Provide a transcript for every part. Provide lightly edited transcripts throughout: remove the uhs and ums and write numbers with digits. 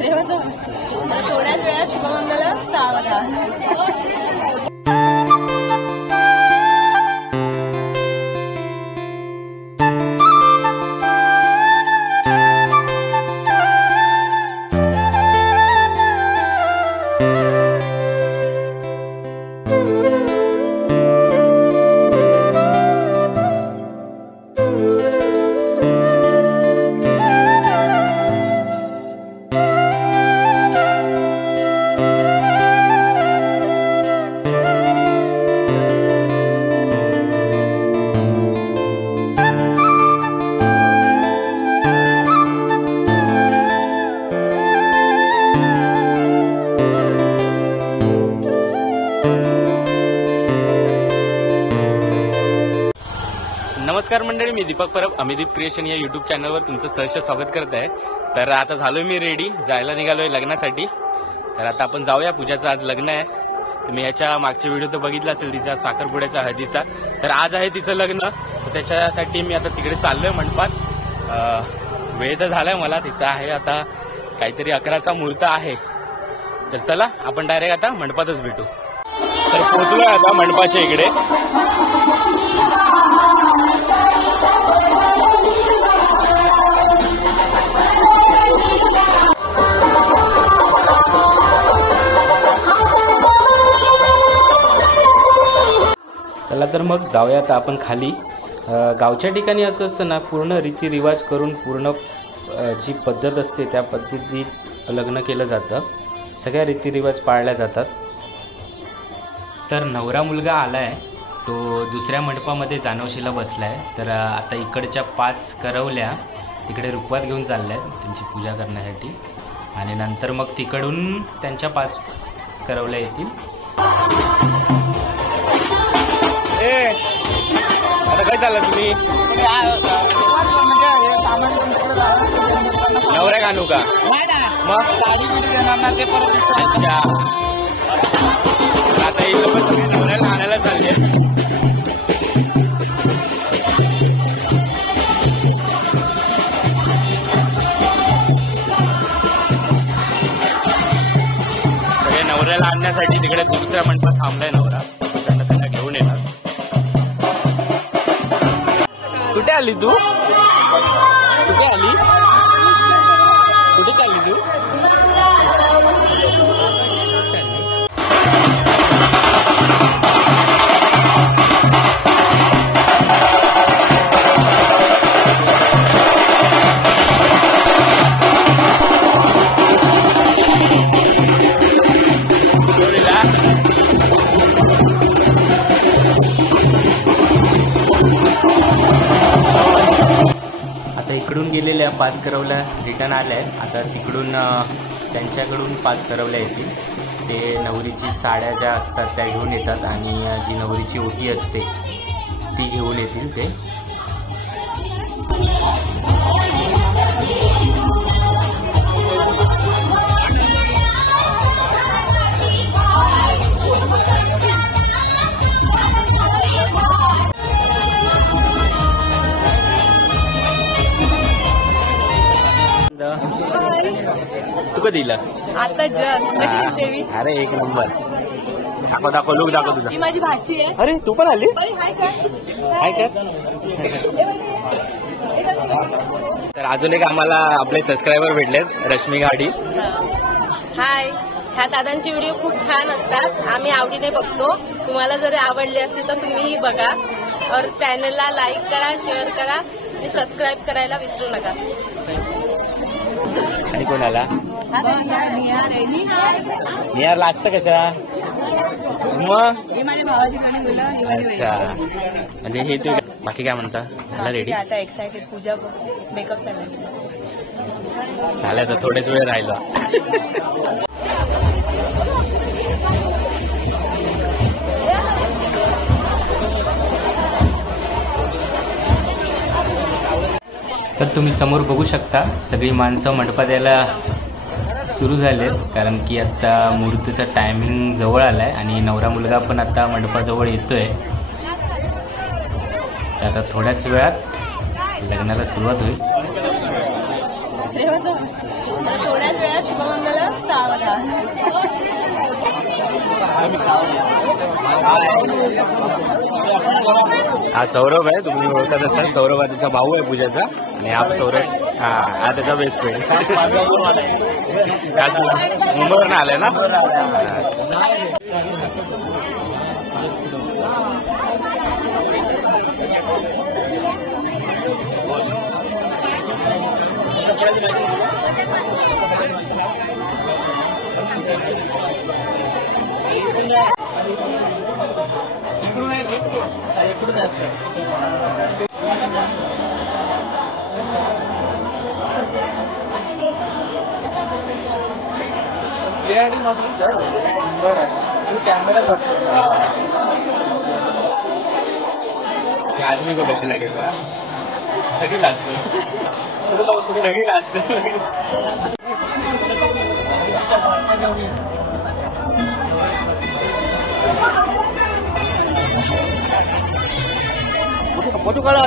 थोड्याच वेळात शुभमंगल सावधान. नमस्कार मंडळी, मी दीपक परब अमिदीप क्रिएशन या यूट्यूब चॅनलवर तुमचं सहर्ष स्वागत करत आहे. तर आता झालोय मी रेडी, जायला निघालोय लग्नासाठी. तर आता आपण जाऊया. पूजाचं आज लग्न आहे. तुम्ही याच्या मागचे व्हिडिओ तर बघितला असेल तिचा साखरपुड्याचा हळदीचा. तर आज आहे तिचं लग्न. तर त्याच्यासाठी मी आता तिकडे चाललोय मंडपात. वेळ तर झालाय मला. तिचा आहे आता काहीतरी 11चा मुहूर्त आहे. तर चला आपण डायरेक्ट आता मंडपातच भेटू. तर पोहोचलोय आता मंडपाच्या इकडे. चला तर मग जाऊया आता आपण खाली. गावच्या ठिकाणी असं असतं ना, पूर्ण रीतिरिवाज करून पूर्ण जी पद्धत असते त्या पद्धतीत लग्न केलं जातं. सगळ्या रीतिरिवाज पाळल्या जातात. तर नवरा मुलगा आलाय, तो दुसऱ्या मंडपामध्ये जानवशीला बसलाय. तर आता इकडच्या 5 करवल्या तिकडे रुखवात घेऊन चालल्या आहेत त्यांची पूजा करण्यासाठी. आणि नंतर मग तिकडून त्यांच्या 5 करवल्या येतील. आता काय चाललं तुम्ही? नवऱ्या आणू का? मग साडी घेणार ना ते परत. अच्छा, आता इथं पण सगळे नवऱ्याला आणायला चालले. सगळे नवऱ्याला आणण्यासाठी तिकडे दुसऱ्या मंडपात थांबलाय नवरा. त्यांना घेऊन येणार. कुठे आली तू? कुठे आली? कुठे चालली तू? इकडून गेलेल्या 5 करवल्या रिटर्न आल्या आहेत. आता तिकडून त्यांच्याकडून 5 करवल्या येतील. ते नवरीची साड्या ज्या असतात त्या घेऊन येतात आणि जी नवरीची ओटी असते ती घेऊन येतील ते. तू कधी दिला? आता जस्ट. कशी दिसते मी? अरे एक नंबर. दाखव लुक दाखव तुझा. ती माझी भाची आहे. अरे तू पण आली? हाय कर. तर अजून एक आम्हाला आपले सबस्क्रायबर भेटलेत, रश्मी गाडी. हाय. ह्या दादांचे व्हिडिओ खूप छान असतात. आम्ही आवडीने बघतो. तुम्हाला जर आवडले असतील तर तुम्हीही बघा. और चॅनलला लाईक करा, शेअर करा आणि सबस्क्राईब करायला विसरू नका. आणि कोणाला? निहारला असतं कशा? मग अच्छा, म्हणजे हे तू. बाकी काय म्हणता? झाला रेडी? आता एक्साइटेड. पूजा मेकअप झाला. झालं तर थोडेच वेळ राहिला. तर तुम्ही समोर बघू शकता सगळी माणसं मंडपात यायला सुरू झालेत, कारण की आता मुहूर्ताचा टायमिंग जवळ आलाय आणि नवरा मुलगा पण आता मंडपाजवळ येतोय. आता थोड्याच वेळात लग्नाला सुरुवात होईल. देवाचं थोड्याच वेळात शुभमंगल सावधान. हा सौरभ आहे, तुम्ही ओळखत असाल. सौरभ हा तिचा भाऊ आहे पूजाचा, आणि हा सौरभ हा त्याचा बेस्ट फ्रेंड. मुंबईवरून आलाय ना. आदमी को कैसे लगेगा? सगळी लाजते, सगळी लाजते. फोटो काढा.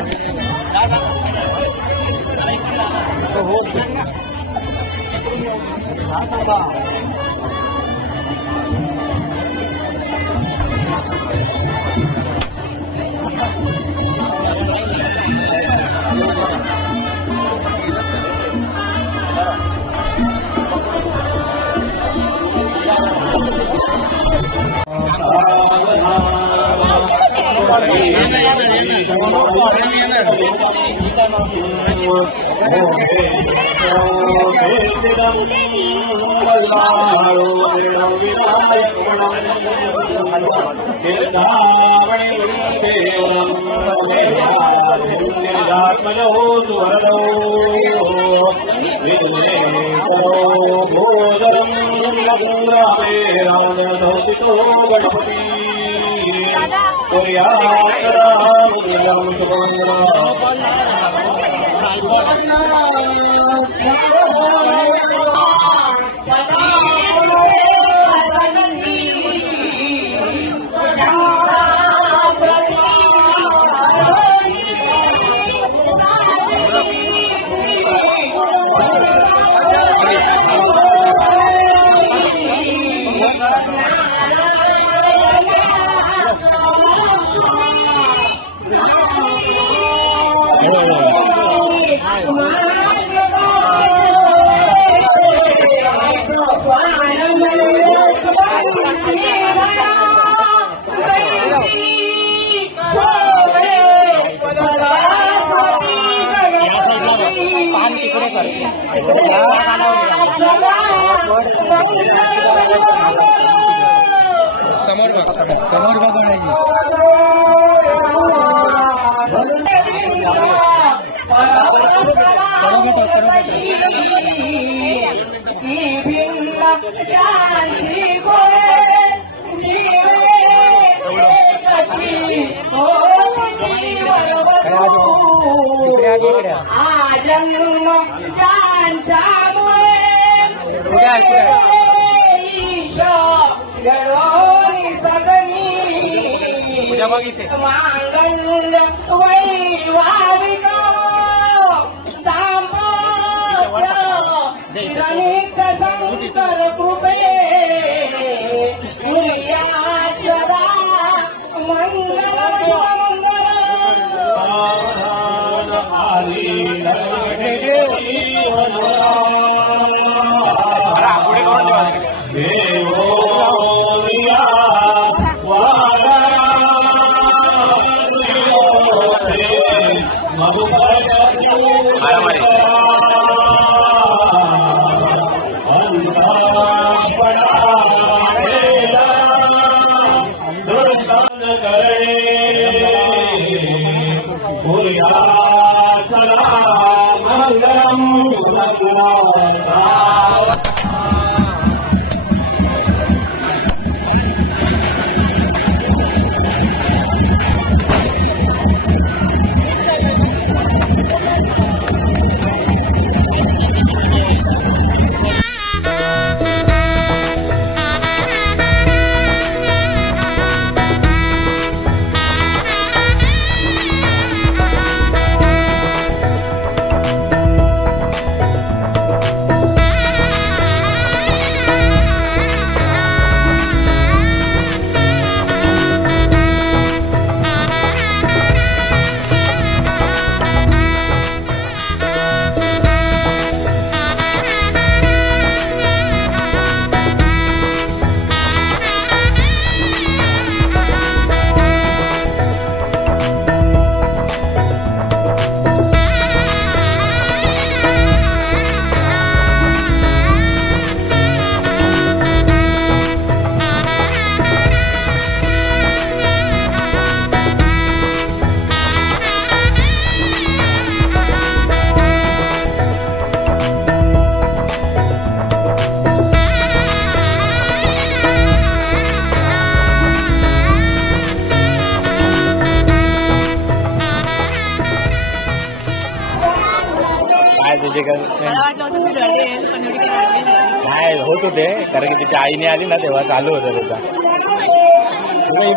पाहिजे का मला वाटलं होतं मी रडेल पण एवढी काही रडली नाही. नाही होत होते, कारण की तिच्या आईने आली ना तेव्हा चालू होतं त्याचा.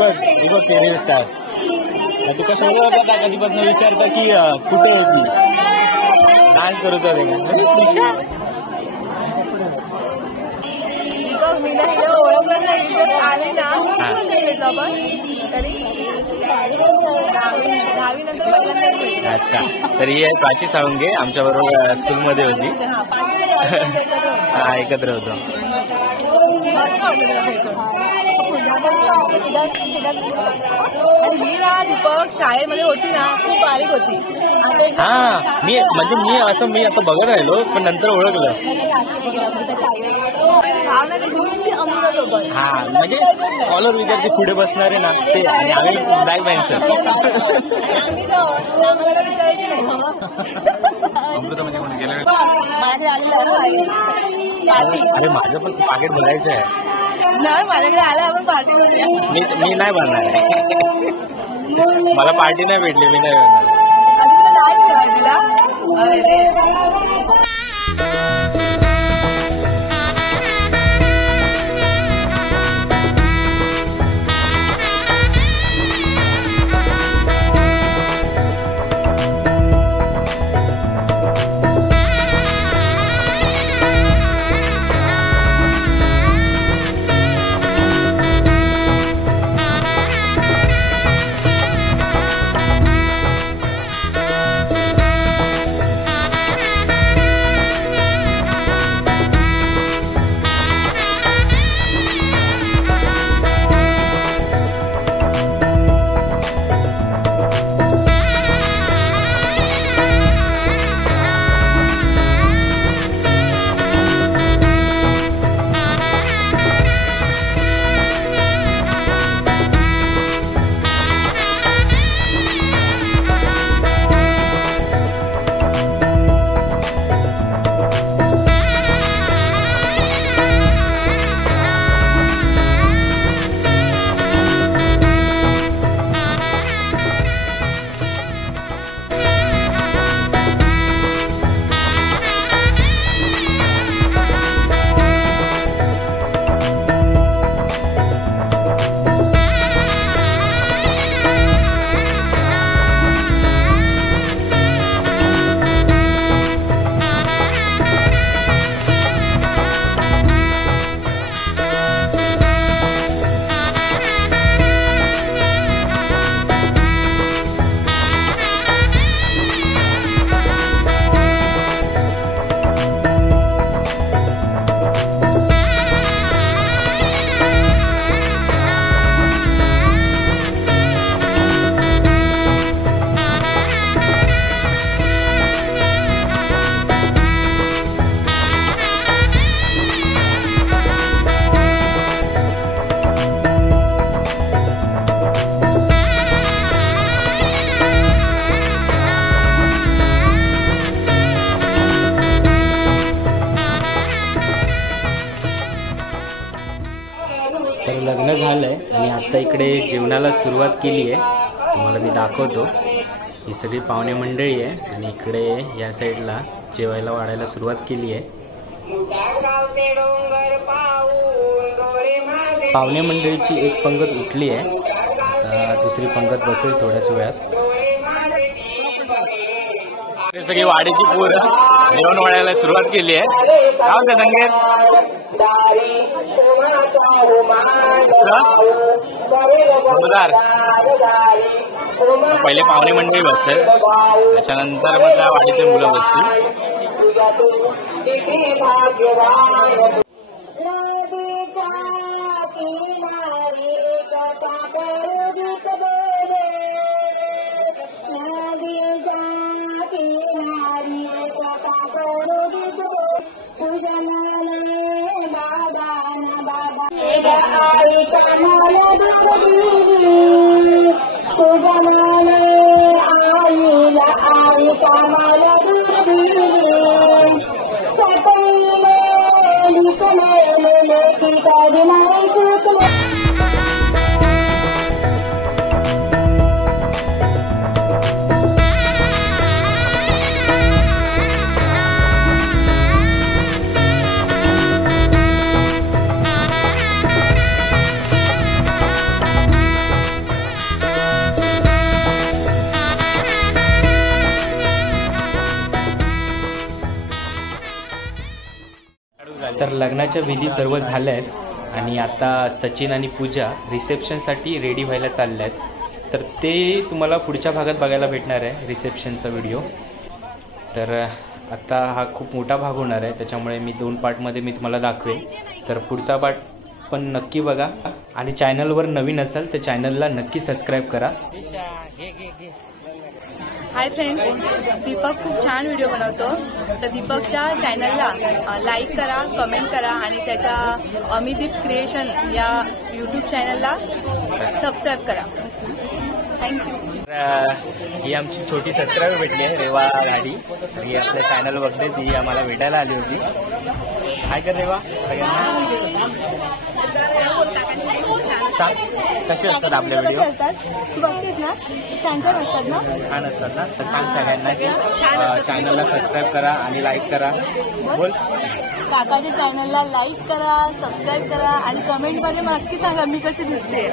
बघ केरी स्टार तुका शोधत होता का कधीपासून विचारता की कुठे आहे ती डान्स करूचा ओळखलं नाही आले ना आपण तरी 10वी नंतर पहिल्यांदा. अच्छा, तर ही आहे प्राची साळुंगे, आमच्या बरोबर स्कूलमध्ये होती. हा, एकत्र होतो. मी ना दीपक शाळेमध्ये होती ना खूप बारीक होती. हा, मी आता बघत राहिलो पण नंतर ओळखलं. हा, म्हणजे स्कॉलर विद्यार्थी पुढे बसणारे ना ते, आणि आम्ही बॅक बेंचर. अमृता म्हणजे कोणी गेलं? अरे माझं पण पाकिट भरायचं आहे. नाही, माझ्याकडे आला आपण पार्टी मी नाही भरणार आहे. मला पार्टी नाही भेटली, मी नाही भरणार. तर लग्न झालं आहे आणि आत्ता इकडे जेवणाला सुरुवात केली आहे. तुम्हाला मी दाखवतो. ही सगळी पाहुणे मंडळी आहे आणि इकडे या साईडला जेवायला वाढायला सुरुवात केली आहे. पाहुणे मंडळीची एक पंगत उठली आहे. आता दुसरी पंगत बसेल थोड्याच वेळात. सगळी वाडीची पोरं जेवण वाढायला सुरुवात केली आहे. काय होतं संगीत? पहिले पाहुणे मंडळी बसेल, त्याच्यानंतर मग त्या वाडीचे मुलं बसतील. तर लग्नाच्या विधी सर्व झाल्या आहेत आणि आता सचिन आणि पूजा रिसेप्शनसाठी रेडी व्हायला चालल्या आहेत. तर ते तुम्हाला पुढच्या भागात बघायला भेटणार आहे रिसेप्शनचा व्हिडिओ. तर आता हा खूप मोठा भाग होणार आहे, त्याच्यामुळे मी 2 पार्टमध्ये मी तुम्हाला दाखवेन. तर पुढचा पार्ट पण नक्की बघा आणि चॅनलवर नवीन असाल तर चॅनलला नक्की सबस्क्राईब करा. हाय फ्रेंड्स, दीपक खूप छान व्हिडिओ बनवतो. तर दीपकच्या चॅनलला लाईक करा, कमेंट करा आणि त्याच्या अमिदीप क्रिएशन या यूट्यूब चॅनलला सबस्क्राईब करा. थँक्यू. ही आमची छोटी सबस्क्राईबर भेटली आहे रेवा लाडी. ही आपल्या चॅनल बघते, ती आम्हाला भेटायला आली होती. हाय कर रेवा सगळ्यांना. सांग कसे असतात आपले व्हिडिओ? बघतेस ना, छान छान असतात ना, छान असतात ना. तर सांग सगळ्यांना की चॅनलला सबस्क्राईब करा आणि लाईक करा. बोल. काकाच्या चॅनलला लाईक करा, सबस्क्राईब करा आणि कमेंटमध्ये नक्की सांगा मी कशी दिसते.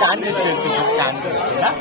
छान दिसते, खूप छान दिसते ना.